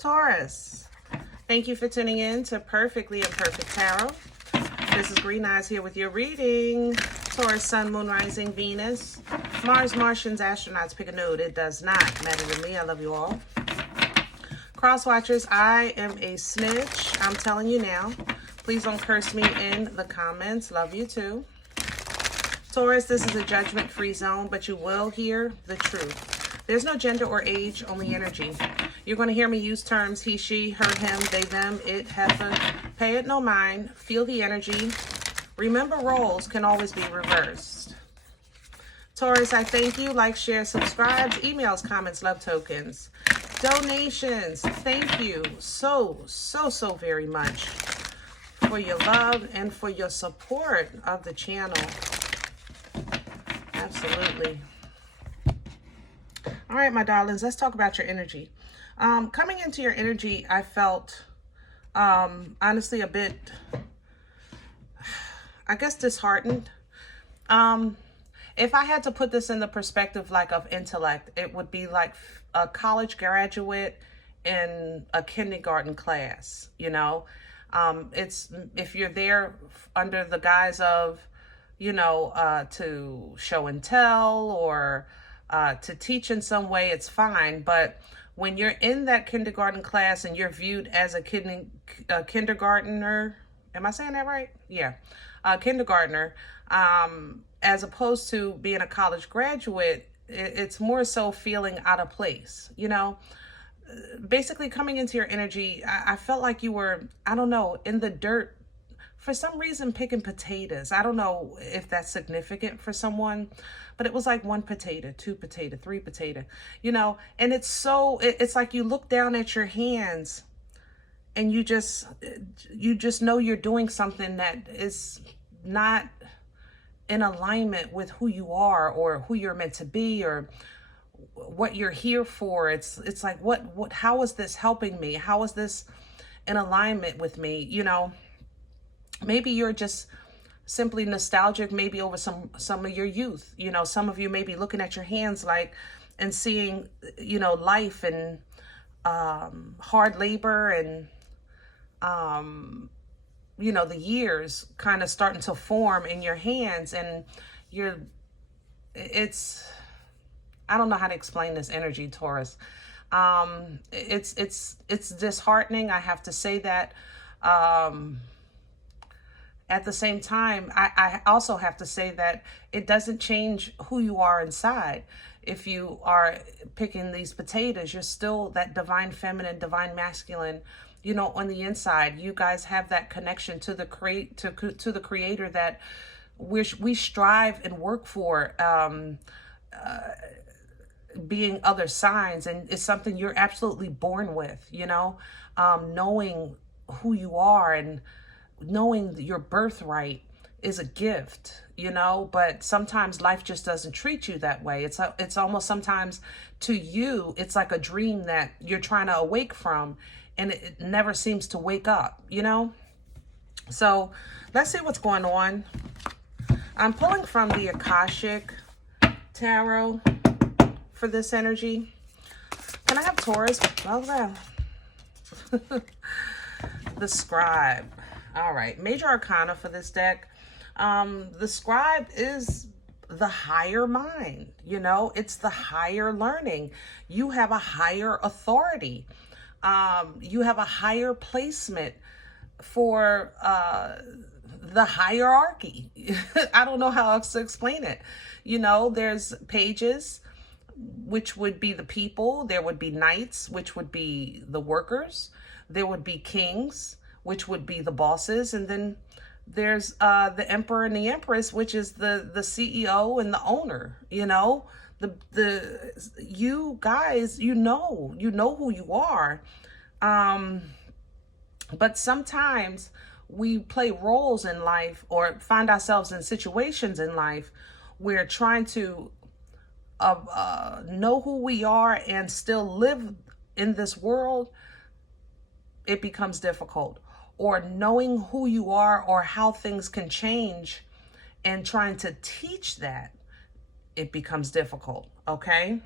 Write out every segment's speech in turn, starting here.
Taurus, thank you for tuning in to Perfectly Imperfect Tarot. This is Green Eyes here with your reading. Taurus, Sun, Moon, Rising, Venus, Mars, Martians, astronauts, pick a node. It does not matter to me. I love you all. Cross watchers, I am a snitch. I'm telling you now. Please don't curse me in the comments. Love you too. Taurus, this is a judgment-free zone, but you will hear the truth. There's no gender or age, only energy. You're going to hear me use terms he, she, her, him, they, them, it, heifer. Pay it no mind. Feel the energy. Remember, roles can always be reversed. Taurus, I thank you. Like, share, subscribe. Emails, comments, love tokens. Donations. Thank you so very much for your love and for your support of the channel. Absolutely. All right, my darlings, let's talk about your energy. Coming into your energy, I felt, honestly, a bit, I guess, disheartened. If I had to put this in the perspective, like, of intellect, it would be like a college graduate in a kindergarten class, you know? It's, if you're there under the guise of, you know, to show and tell or to teach in some way, it's fine. But when you're in that kindergarten class and you're viewed as a kindergartner, am I saying that right? Yeah, kindergartner, as opposed to being a college graduate, it's more so feeling out of place, you know? Basically, coming into your energy, I felt like you were, I don't know, in the dirt, for some reason, picking potatoes. I don't know if that's significant for someone, but it was like 1 potato, 2 potato, 3 potato, you know, and it's so, it's like you look down at your hands and you just know you're doing something that is not in alignment with who you are or who you're meant to be or what you're here for. It's like, how is this helping me? How is this in alignment with me? You know, maybe you're just simply nostalgic, maybe over some of your youth. You know, some of you may be looking at your hands like, and seeing, you know, life and hard labor and, you know, the years kind of starting to form in your hands, and I don't know how to explain this energy, Taurus. It's disheartening. I have to say that. At the same time, I also have to say that it doesn't change who you are inside. If you are picking these potatoes, you're still that divine feminine, divine masculine, you know, on the inside. You guys have that connection to the to the creator that we strive and work for, being other signs, and it's something you're absolutely born with, you know, knowing who you are and knowing your birthright is a gift, you know, but sometimes life just doesn't treat you that way. It's almost sometimes to you, it's like a dream that you're trying to awake from, and it never seems to wake up, you know? So let's see what's going on. I'm pulling from the Akashic Tarot for this energy. Can I have Taurus? Oh, the Scribe. All right, major arcana for this deck. The Scribe is the higher mind, you know, it's the higher learning. You have a higher authority. You have a higher placement for the hierarchy. I don't know how else to explain it. You know, there's pages, which would be the people. There would be knights, which would be the workers. There would be kings, which would be the bosses, and then there's the emperor and the empress, which is the CEO and the owner. You know, you guys, you know who you are, but sometimes we play roles in life or find ourselves in situations in life where trying to know who we are and still live in this world, it becomes difficult. Or knowing who you are or how things can change and trying to teach that, it becomes difficult, okay?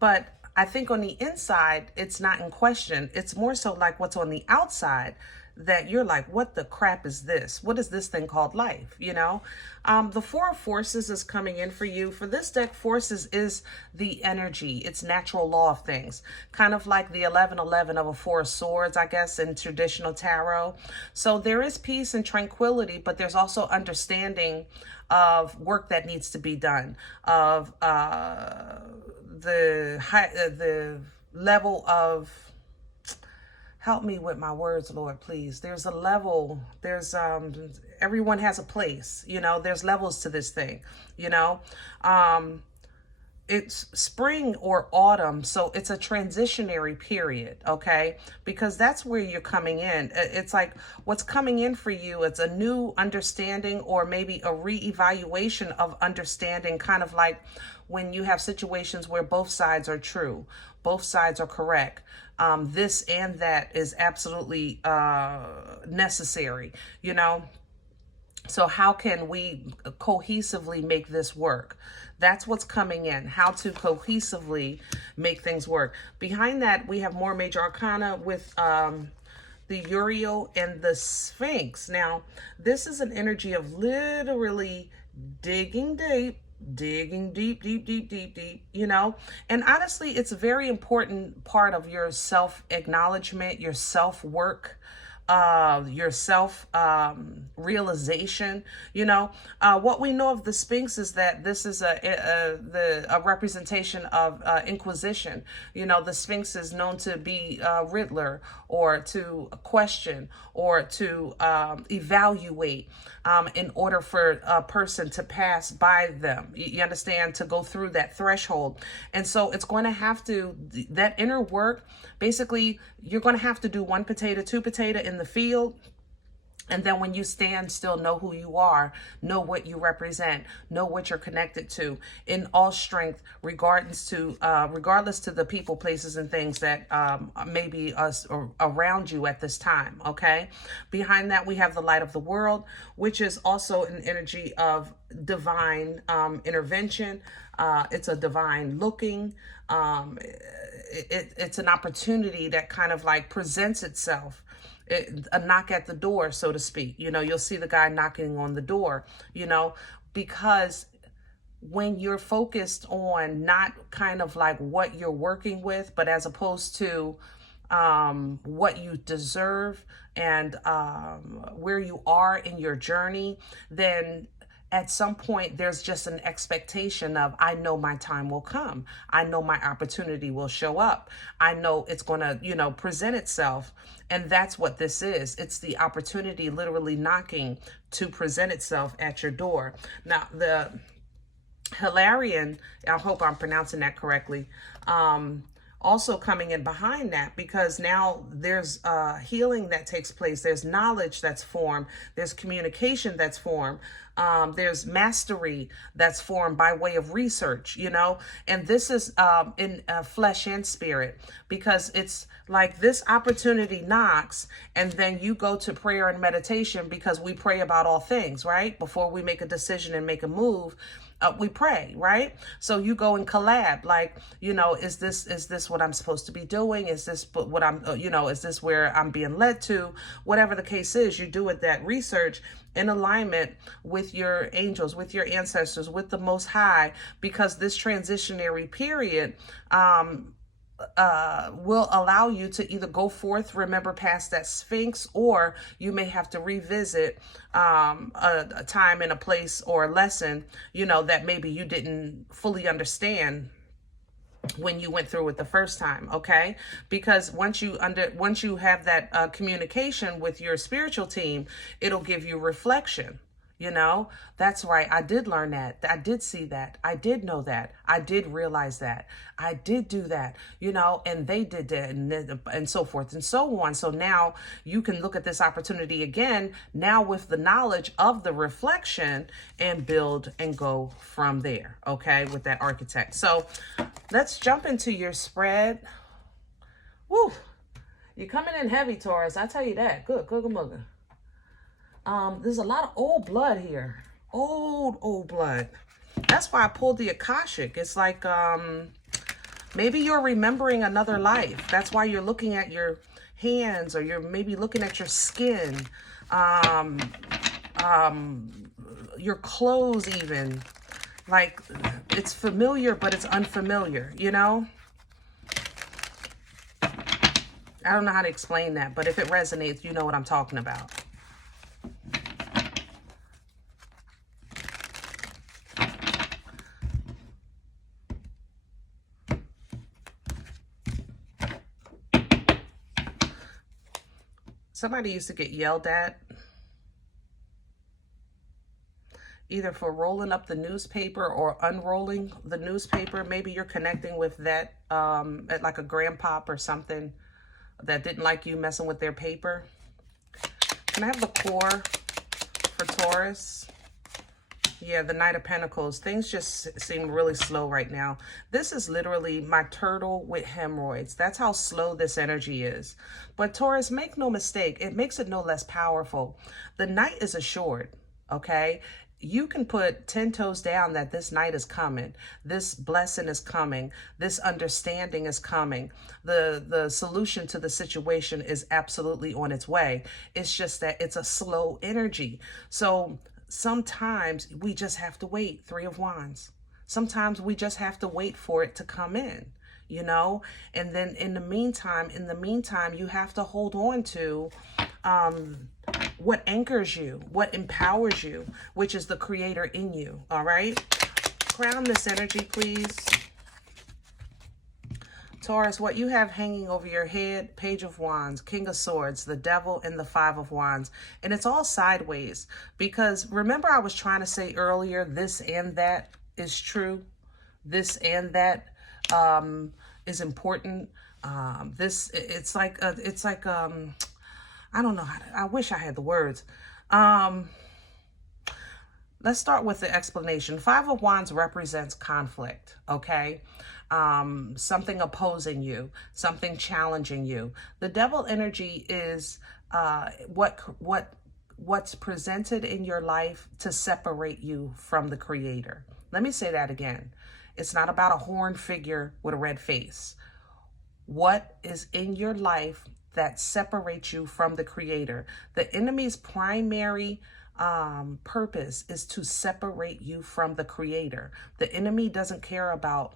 But I think on the inside, it's not in question. It's more so like what's on the outside that you're like, what the crap is this? What is this thing called life? You know, the Four of Forces is coming in for you. For this deck, Forces is the energy. It's natural law of things. Kind of like the 1111 of a Four of Swords, I guess, in traditional tarot. So there is peace and tranquility, but there's also understanding of work that needs to be done, of the level of, help me with my words, Lord, please. There's a level, there's, everyone has a place, you know, there's levels to this thing, you know. It's spring or autumn, so it's a transitionary period, okay? Because that's where you're coming in. It's like what's coming in for you, it's a new understanding or maybe a reevaluation of understanding, kind of like when you have situations where both sides are true, both sides are correct. This and that is absolutely necessary, you know? So how can we cohesively make this work? That's what's coming in, how to cohesively make things work. Behind that, we have more major arcana with the Uriel and the Sphinx. Now, this is an energy of literally digging deep, you know. And honestly, it's a very important part of your self-acknowledgement, your self-work, your self realization. You know, what we know of the Sphinx is that this is a representation of Inquisition. You know, the Sphinx is known to be Riddler, or to question, or to evaluate in order for a person to pass by them. You understand? To go through that threshold. And so it's going to have to, that inner work, basically, you're going to have to do one potato, two potato in the field. And then when you stand still, know who you are, know what you represent, know what you're connected to in all strength, regardless to the people, places, and things that may be us or around you at this time, okay? Behind that, we have the light of the world, which is also an energy of divine intervention. It's a divine looking. It's an opportunity that kind of like presents itself. A knock at the door, so to speak. You know, you'll see the guy knocking on the door, you know, because when you're focused on not kind of like what you're working with, but as opposed to what you deserve and where you are in your journey, then at some point, there's just an expectation of, I know my time will come. I know my opportunity will show up. I know it's going to, you know, present itself. And that's what this is. It's the opportunity literally knocking to present itself at your door. Now, the Hilarion, I hope I'm pronouncing that correctly, also coming in behind that, because now there's healing that takes place. There's knowledge that's formed. There's communication that's formed. There's mastery that's formed by way of research, you know, and this is in flesh and spirit, because it's like this opportunity knocks, and then you go to prayer and meditation, because we pray about all things, right? Before we make a decision and make a move, we pray, right? So you go and collab, like, you know, is this what I'm supposed to be doing? Is this what I'm, you know, is this where I'm being led to? Whatever the case is, you do it, that research in alignment with your angels, with your ancestors, with the Most High, because this transitionary period will allow you to either go forth, remember past that Sphinx, or you may have to revisit a time and a place or a lesson, you know, that maybe you didn't fully understand when you went through it the first time, okay? Because once you have that communication with your spiritual team, it'll give you reflection. You know, that's right. I did learn that. I did see that. I did know that. I did realize that. I did do that, you know, and they did that, and so forth and so on. So now you can look at this opportunity again, now with the knowledge of the reflection, and build and go from there, okay, with that architect. So let's jump into your spread. Woo! You're coming in heavy, Taurus. I tell you that. Good, good, mugga. There's a lot of old blood here. Old blood. That's why I pulled the Akashic. It's like, Maybe you're remembering another life. That's why you're looking at your hands, or you're maybe looking at your skin, your clothes even. Like, it's familiar, but it's unfamiliar, you know? I don't know how to explain that, but if it resonates, you know what I'm talking about. Somebody used to get yelled at either for rolling up the newspaper or unrolling the newspaper. Maybe you're connecting with that, like a grandpop or something that didn't like you messing with their paper. Can I have the core for Taurus? Yeah, the Knight of Pentacles. Things just seem really slow right now. This is literally my turtle with hemorrhoids. That's how slow this energy is. But Taurus, make no mistake, it makes it no less powerful. The Knight is assured, okay? You can put 10 toes down that this night is coming. This blessing is coming. This understanding is coming. The solution to the situation is absolutely on its way. It's just that it's a slow energy. So sometimes we just have to wait. Three of Wands. Sometimes we just have to wait for it to come in, you know? And then in the meantime, you have to hold on to what anchors you, what empowers you, which is the creator in you, all right? Crown this energy, please. Taurus, what you have hanging over your head, Page of Wands, King of Swords, the Devil, and the Five of Wands. And it's all sideways because remember I was trying to say earlier, this and that is true. This and that is important. It's like I don't know I wish I had the words. Let's start with the explanation. Five of Wands represents conflict, okay? Something opposing you, something challenging you. The Devil energy is what's presented in your life to separate you from the creator. Let me say that again. It's not about a horned figure with a red face. What is in your life that separates you from the creator? The enemy's primary purpose is to separate you from the creator. The enemy doesn't care about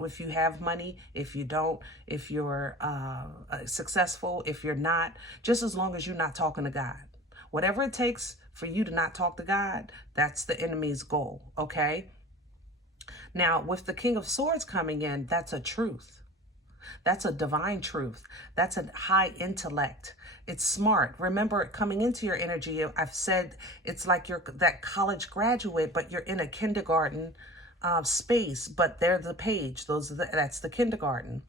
if you have money, if you don't, if you're successful, if you're not, just as long as you're not talking to God. Whatever it takes for you to not talk to God, that's the enemy's goal, okay? Now, with the King of Swords coming in, that's a truth. That's a divine truth. That's a high intellect. It's smart. Remember, coming into your energy, I've said it's like you're that college graduate, but you're in a kindergarten space, but they're the page. That's the kindergarten.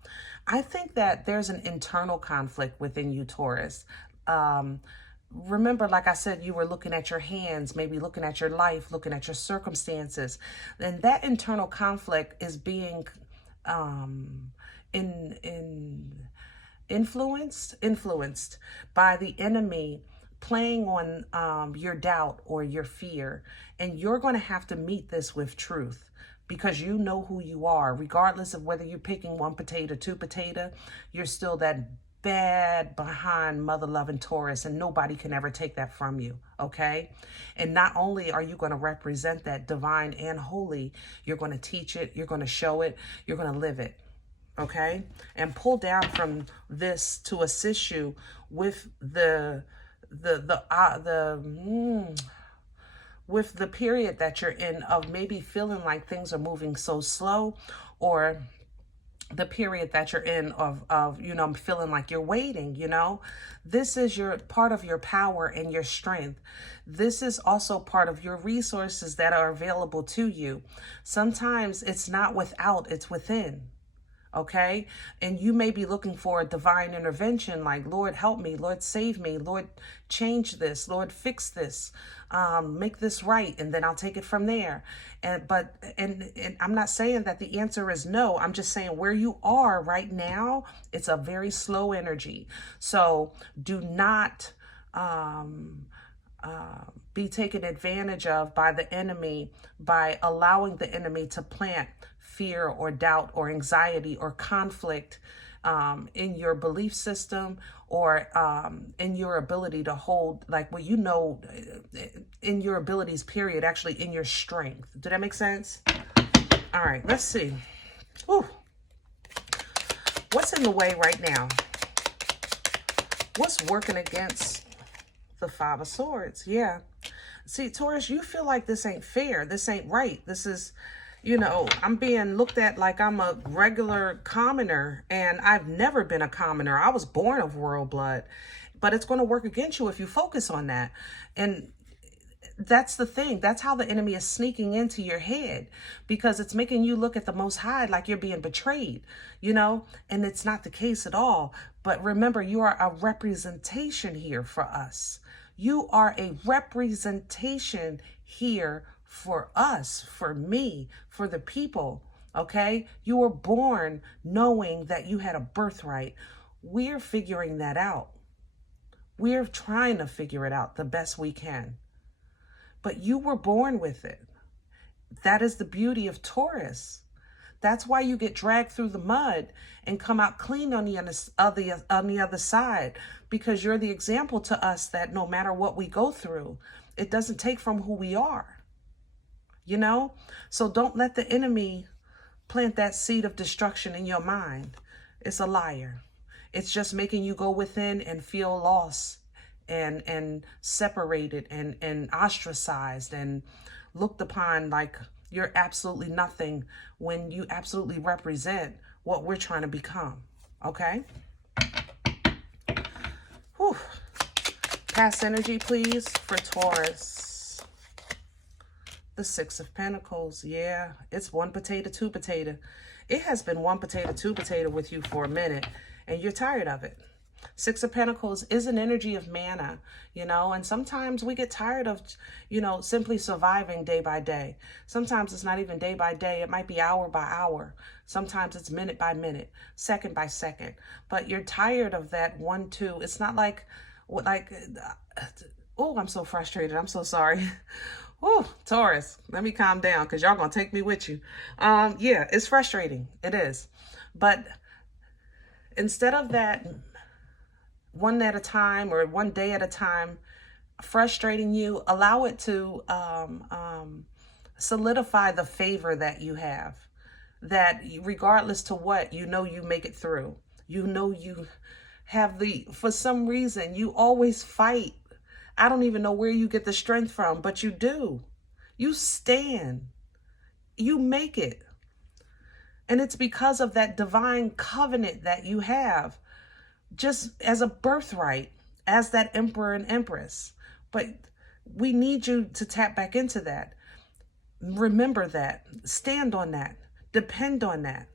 I think that there's an internal conflict within you, Taurus. Remember, like I said, you were looking at your hands, maybe looking at your life, looking at your circumstances. And that internal conflict is being influenced by the enemy playing on your doubt or your fear. And you're going to have to meet this with truth because you know who you are. Regardless of whether you're picking one potato, two potato, you're still that bad behind mother-loving Taurus, and nobody can ever take that from you, okay? And not only are you going to represent that divine and holy, you're going to teach it, you're going to show it, you're going to live it, okay? And pull down from this to assist you with with the period that you're in of maybe feeling like things are moving so slow, or the period that you're in of you know, feeling like you're waiting, you know. This is your part of your power and your strength. This is also part of your resources that are available to you. Sometimes it's not without, it's within. Okay? And you may be looking for a divine intervention, like, Lord, help me, Lord, save me, Lord, change this, Lord, fix this, make this right, and then I'll take it from there. And I'm not saying that the answer is no. I'm just saying where you are right now, it's a very slow energy. So do not be taken advantage of by the enemy by allowing the enemy to plant fear or doubt or anxiety or conflict in your belief system, or in your ability to hold, like, well, you know, in your abilities, period, actually in your strength. Did that make sense? All right, let's see. Whew. What's in the way right now? What's working against the Five of Swords? Yeah. See, Taurus, you feel like this ain't fair. This ain't right. This is, you know, I'm being looked at like I'm a regular commoner, and I've never been a commoner. I was born of royal blood, but it's going to work against you if you focus on that. And that's the thing. That's how the enemy is sneaking into your head, because it's making you look at the Most High like you're being betrayed, you know, and it's not the case at all. But remember, you are a representation here for us. You are a representation here for us, for me, for the people, okay? You were born knowing that you had a birthright. We're figuring that out. We're trying to figure it out the best we can. But you were born with it. That is the beauty of Taurus. That's why you get dragged through the mud and come out clean on the other side, because you're the example to us that no matter what we go through, it doesn't take from who we are, you know? So don't let the enemy plant that seed of destruction in your mind. It's a liar. It's just making you go within and feel lost and separated and ostracized and looked upon like you're absolutely nothing, when you absolutely represent what we're trying to become. Okay? Whew. Past energy, please, for Taurus. The Six of Pentacles. Yeah, it's one potato, two potato. It has been one potato, two potato with you for a minute, and you're tired of it. Six of Pentacles is an energy of mana, you know, and sometimes we get tired of, you know, simply surviving day by day. Sometimes it's not even day by day. It might be hour by hour. Sometimes it's minute by minute, second by second. But you're tired of that 1, 2. It's not like, oh, I'm so frustrated. I'm so sorry. Oh, Taurus, let me calm down, because y'all going to take me with you. Yeah, it's frustrating. It is. But instead of that, one at a time or one day at a time frustrating you, allow it to solidify the favor that you have, that regardless to what, you know, you make it through. You know, you have for some reason, you always fight. I don't even know where you get the strength from, but you do. You stand. You make it. And it's because of that divine covenant that you have, just as a birthright, as that emperor and empress. But we need you to tap back into that. Remember that. Stand on that. Depend on that.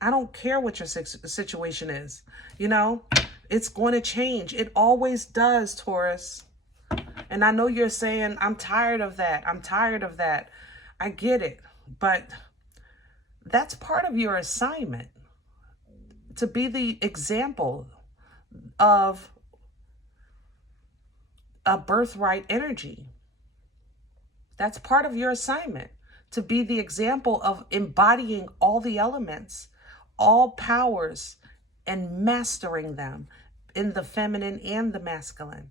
I don't care what your situation is. You know, it's going to change. It always does, Taurus. And I know you're saying, I'm tired of that. I'm tired of that. I get it. But that's part of your assignment, to be the example of a birthright energy. That's part of your assignment, to be the example of embodying all the elements, all powers, and mastering them in the feminine and the masculine.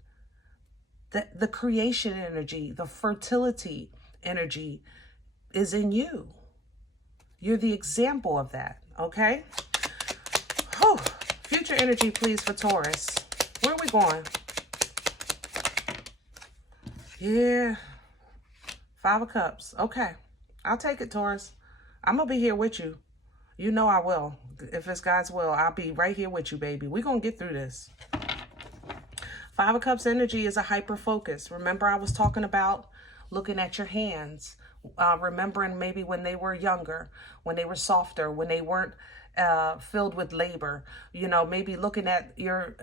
The creation energy, the fertility energy is in you. You're the example of that, okay? Whew. Future energy, please, for Taurus. Where are we going? Yeah. Five of Cups. Okay. I'll take it, Taurus. I'm going to be here with you. You know I will. If it's God's will, I'll be right here with you, baby. We're going to get through this. Five of Cups energy is a hyper focus. Remember, I was talking about looking at your hands, remembering maybe when they were younger, when they were softer, when they weren't filled with labor, you know, maybe looking at your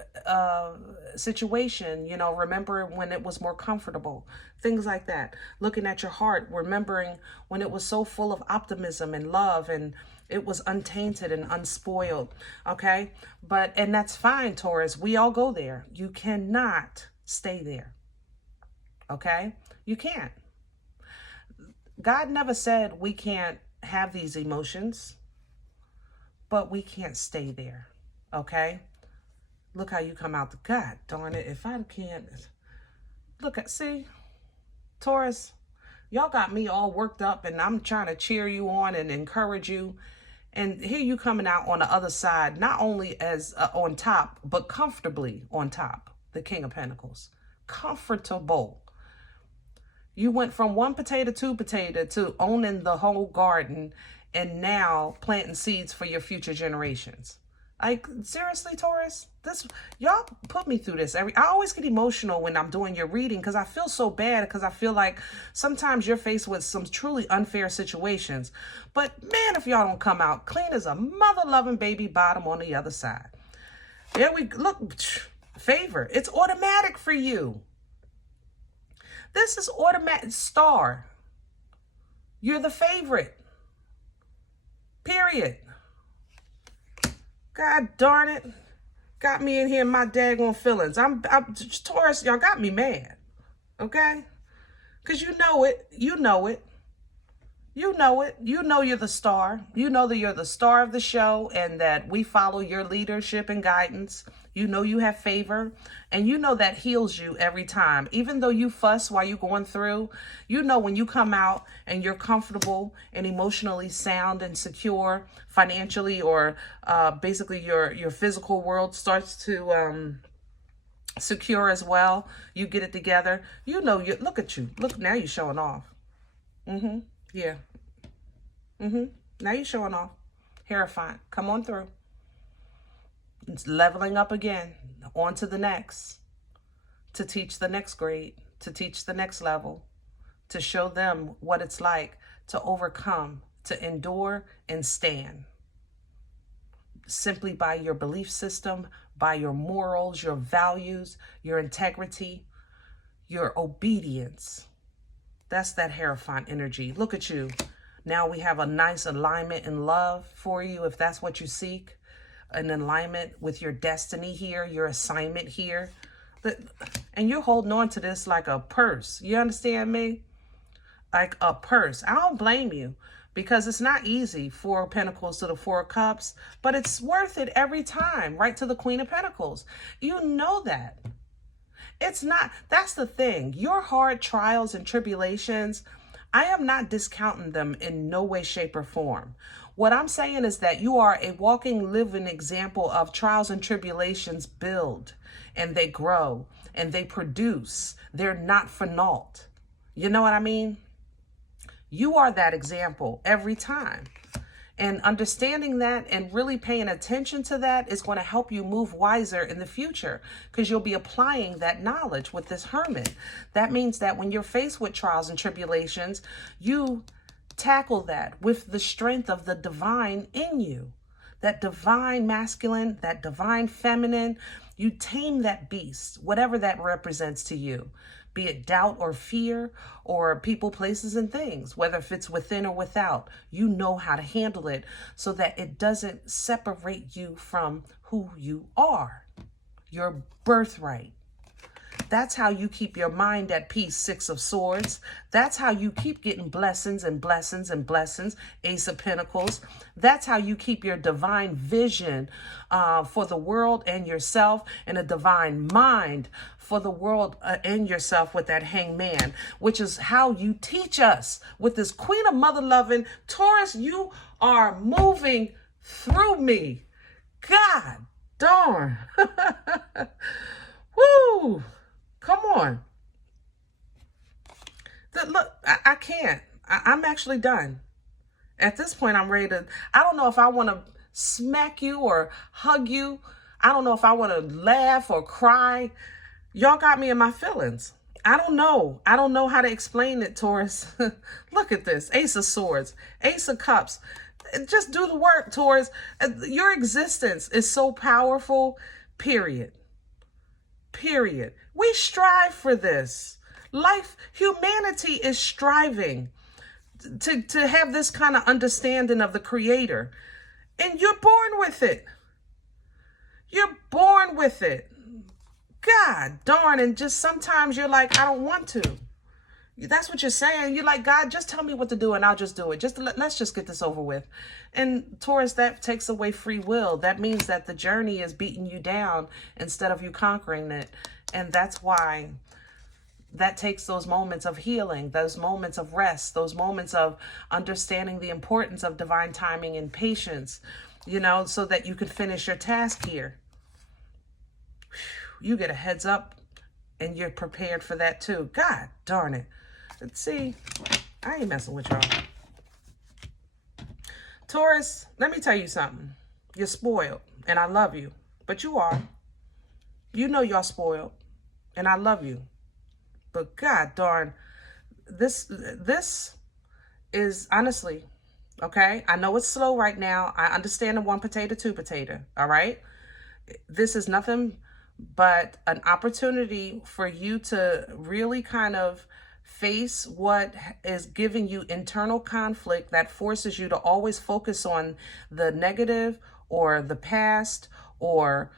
situation, you know, remember when it was more comfortable, things like that. Looking at your heart, remembering when it was so full of optimism and love and it was untainted and unspoiled, okay? And that's fine, Taurus. We all go there. You cannot stay there, okay? You can't. God never said we can't have these emotions, but we can't stay there, okay? Look how you come out. God darn it, if I can't. Look at, see, Taurus, y'all got me all worked up, and I'm trying to cheer you on and encourage you. And here you coming out on the other side, not only as on top, but comfortably on top, the King of Pentacles. Comfortable. You went from one potato, two potato, to owning the whole garden, and now planting seeds for your future generations. Like, seriously, Taurus, this, y'all put me through this. I always get emotional when I'm doing your reading because I feel so bad, because I feel like sometimes you're faced with some truly unfair situations. But man, if y'all don't come out clean as a mother-loving baby bottom on the other side. There we look, favor. It's automatic for you. This is automatic. Star. You're the favorite. Period. God darn it. Got me in here in my daggone feelings. I'm Taurus, y'all got me mad. Okay? Because you know it. You know it. You know it. You know you're the star. You know that you're the star of the show and that we follow your leadership and guidance. You know you have favor, and you know that heals you every time. Even though you fuss while you're going through, you know when you come out and you're comfortable and emotionally sound and secure financially, or basically your physical world starts to secure as well. You get it together. You know, look at you. Look, now you're showing off. Yeah. Now you're showing off. Terrifying. Come on through. It's leveling up again, on to the next, to teach the next grade, to teach the next level, to show them what it's like to overcome, to endure and stand. Simply by your belief system, by your morals, your values, your integrity, your obedience. That's that Hierophant energy. Look at you. Now we have a nice alignment in love for you, if that's what you seek. An alignment with your destiny here, your assignment here. And you're holding on to this like a purse. You understand me? Like a purse. I don't blame you, because it's not easy. 4 of Pentacles to the 4 of Cups, but it's worth it every time. Right to the Queen of Pentacles. You know that. It's not, that's the thing. Your hard trials and tribulations, I am not discounting them in no way, shape, or form. What I'm saying is that you are a walking, living example of trials and tribulations build, and they grow, and they produce. They're not for naught. You know what I mean? You are that example every time. And understanding that and really paying attention to that is going to help you move wiser in the future, because you'll be applying that knowledge with this Hermit. That means that when you're faced with trials and tribulations, you tackle that with the strength of the divine in you. That divine masculine, that divine feminine. You tame that beast, whatever that represents to you. Be it doubt or fear or people, places, and things, whether if it's within or without, you know how to handle it so that it doesn't separate you from who you are, your birthright. That's how you keep your mind at peace, 6 of Swords. That's how you keep getting blessings and blessings and blessings, Ace of Pentacles. That's how you keep your divine vision for the world and yourself, and a divine mind for the world and yourself with that Hangman, which is how you teach us with this Queen of Mother-loving Taurus. You are moving through me. God darn. Woo. Come on. Look, I can't. I'm actually done. At this point, I'm ready to, I don't know if I want to smack you or hug you. I don't know if I want to laugh or cry. Y'all got me in my feelings. I don't know. I don't know how to explain it, Taurus. Look at this. Ace of Swords, Ace of Cups. Just do the work, Taurus. Your existence is so powerful, period. Period. We strive for this. Life, humanity is striving to have this kind of understanding of the Creator. And you're born with it. You're born with it. God darn, and just sometimes you're like, I don't want to. That's what you're saying. You're like, God, just tell me what to do and I'll just do it. Let's just get this over with. And Taurus, that takes away free will. That means that the journey is beating you down instead of you conquering it. And that's why that takes those moments of healing, those moments of rest, those moments of understanding the importance of divine timing and patience, you know, so that you can finish your task here. You get a heads up and you're prepared for that too. God darn it. Let's see, I ain't messing with y'all. Taurus, let me tell you something. You're spoiled and I love you, but you are. You know y'all spoiled and I love you. But God darn, this is honestly, okay? I know it's slow right now. I understand the one potato, two potato, all right? This is nothing but an opportunity for you to really kind of face what is giving you internal conflict that forces you to always focus on the negative or the past or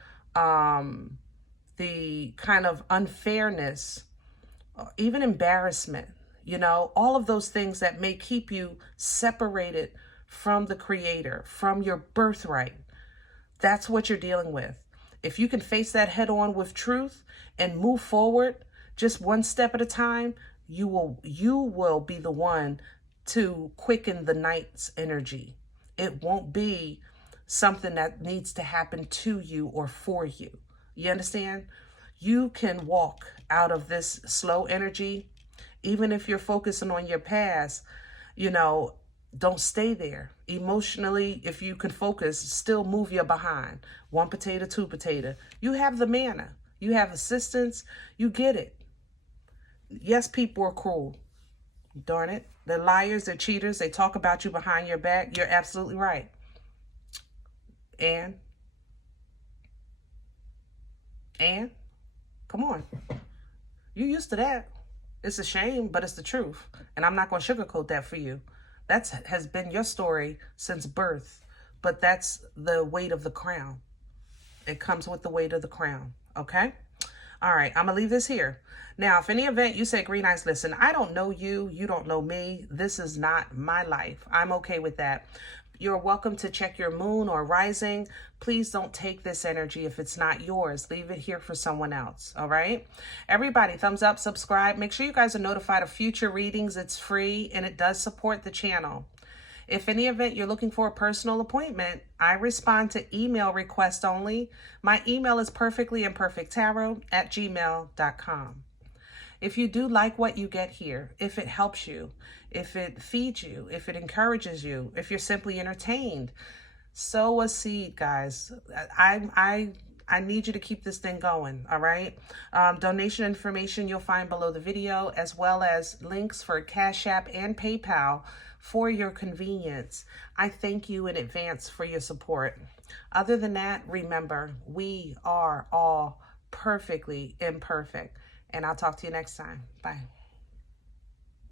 the kind of unfairness, even embarrassment, you know, all of those things that may keep you separated from the Creator, from your birthright. That's what you're dealing with. If you can face that head on with truth and move forward just one step at a time, you will be the one to quicken the night's energy. It won't be something that needs to happen to you or for you. You understand? You can walk out of this slow energy, even if you're focusing on your past, you know, don't stay there. Emotionally, if you can focus, still move your behind. One potato, two potato. You have the mana. You have assistance. You get it. Yes, people are cruel. Darn it. They're liars. They're cheaters. They talk about you behind your back. You're absolutely right. And come on. You're used to that. It's a shame, but it's the truth. And I'm not going to sugarcoat that for you. That has been your story since birth. But that's the weight of the crown. It comes with the weight of the crown. Okay? All right. I'm going to leave this here. Now, if any event you say, Green Eyes, listen, I don't know you. You don't know me. This is not my life. I'm okay with that. You're welcome to check your moon or rising. Please don't take this energy if it's not yours. Leave it here for someone else, all right? Everybody, thumbs up, subscribe. Make sure you guys are notified of future readings. It's free, and it does support the channel. If any event you're looking for a personal appointment, I respond to email requests only. My email is perfectlyimperfecttarot@gmail.com. If you do like what you get here, if it helps you, if it feeds you, if it encourages you, if you're simply entertained, sow a seed, guys. I need you to keep this thing going, all right? Donation information you'll find below the video, as well as links for CashApp and PayPal for your convenience. I thank you in advance for your support. Other than that, remember, we are all perfectly imperfect. And I'll talk to you next time. Bye.